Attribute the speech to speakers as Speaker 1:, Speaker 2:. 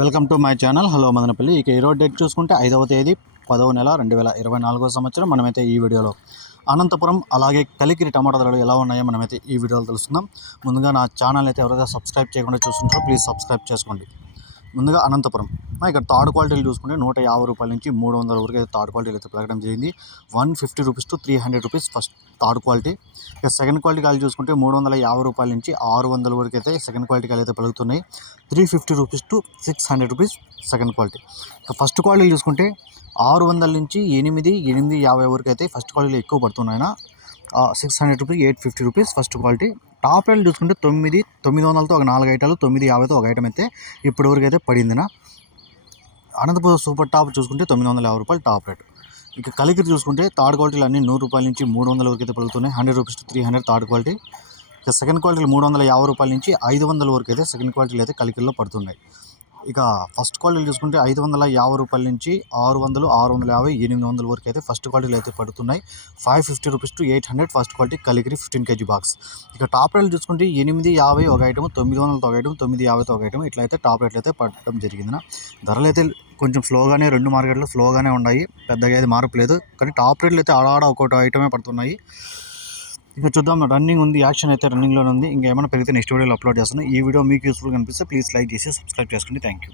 Speaker 1: Welcome to my channel. Hello Madanapalle. ఇక ఈరోజు date చూసుకుంటే ఐదవ తేదీ పదవ నెల రెండు వేల ఇరవై నాలుగో సంవత్సరం మనమైతే ఈ వీడియోలో అనంతపురం అలాగే కలికిరి టమాటా ధరలు ఎలా ఉన్నాయో మనమైతే ఈ వీడియోలో తెలుసుకుందాం. ముందుగా నా ఛానల్ అయితే ఎవరైతే సబ్స్క్రైబ్ చేయకుండా చూస్తుంటారో ప్లీజ్ సబ్స్క్రైబ్ చేసుకోండి. ముందుగా అనంతపురం. ఇక్కడ థర్డ్ క్వాలిటీలు చూసుకుంటే నూట యాభై రూపాయల నుంచి మూడు వందల వరకు అయితే థర్డ్ క్వాలిటీలు అయితే పెరగడం జరిగింది. One fifty rupees to three hundred rupees first third quality. ఇక సెకండ్ క్వాలిటీ కాయలు చూసుకుంటే మూడు వందల యాభై రూపాయల నుంచి ఆరు వందల వరకు అయితే సెకండ్ క్వాలిటీ కాయలు అయితే పెరుగుతున్నాయి three fifty rupees to six hundred rupees second quality. ఇక ఫస్ట్ క్వాలిటీ చూసుకుంటే ఆరు వందల నుంచి ఎనిమిది ఎనిమిది యాభై వరకు అయితే ఫస్ట్ క్వాలిటీలో ఎక్కువ పడుతున్నాయినా six hundred rupees eight fifty rupees first quality top రేట్లు చూసుకుంటే తొమ్మిది తొమ్మిది వందలతో ఒక నాలుగు ఐటాలు తొమ్మిది యాభైతో ఒక ఐటమ్ అయితే ఇప్పటివరకు అయితే పడిందినా. అనంతపురం సూపర్ టాప్ చూసుకుంటే తొమ్మిది వందల యాభై రూపాయలు టాప్ రేట్ ఇక కలికిరి చూసుకుంటే థర్డ్ క్వాలిటీలు అన్ని నూరు రూపాయల నుంచి మూడు వందల వరకు అయితే పలుకుతున్నాయి. Hundred rupees to three hundred third quality ఇక సెకండ్ క్వాలిటీలు మూడు వందల యాభై రూపాయల నుంచి ఐదు వందల వరకు అయితే సెకండ్ క్వాలిటీలు అయితే కలికిరిలో పడుతున్నాయి. ఇక ఫస్ట్ క్వాలిటీలు చూసుకుంటే ఐదు వందల యాభై రూపాయల నుంచి ఆరు వందలు ఆరు వందల యాభై ఎనిమిది వందల వరకు అయితే ఫస్ట్ క్వాలిటీలు అయితే పడుతున్నాయి. Five fifty rupees to eight hundred first quality Kaligiri fifteen kg box ఇక టాప్ రేట్లు చూసుకుంటే ఎనిమిది యాభై ఒక ఐటమ్ తొమ్మిది వందలతో ఒక ఐటమ్ తొమ్మిది యాభైతో ఒక ఐటమ్ ఇట్లయితే టాప్ రేట్లు అయితే పడటం జరిగింది ధరలు అయితే కొంచెం స్లోగానే రెండు మార్కెట్లు స్లోగానే ఉన్నాయి. పెద్దగా అయితే మార్పు లేదు. కానీ టాప్ రేట్లు అయితే ఆడాడ ఒక్కొక్క ఐటమే పడుతున్నాయి. ఇంకా చూద్దాం రన్నింగ్ ఉంది యాక్షన్ అయితే రన్నింగ్లోనే ఉంది. ఇంకా ఏమైనా పెరిగితే నెక్స్ట్ వీడియోలో అప్లోడ్ చేస్తాను. ఈ వీడియో మీకు యూస్ఫుల్ కనిపిస్తే ప్లీజ్ లైక్ చేసి సబ్స్క్రైబ్ చేసుకోండి థ్యాంక్ యూ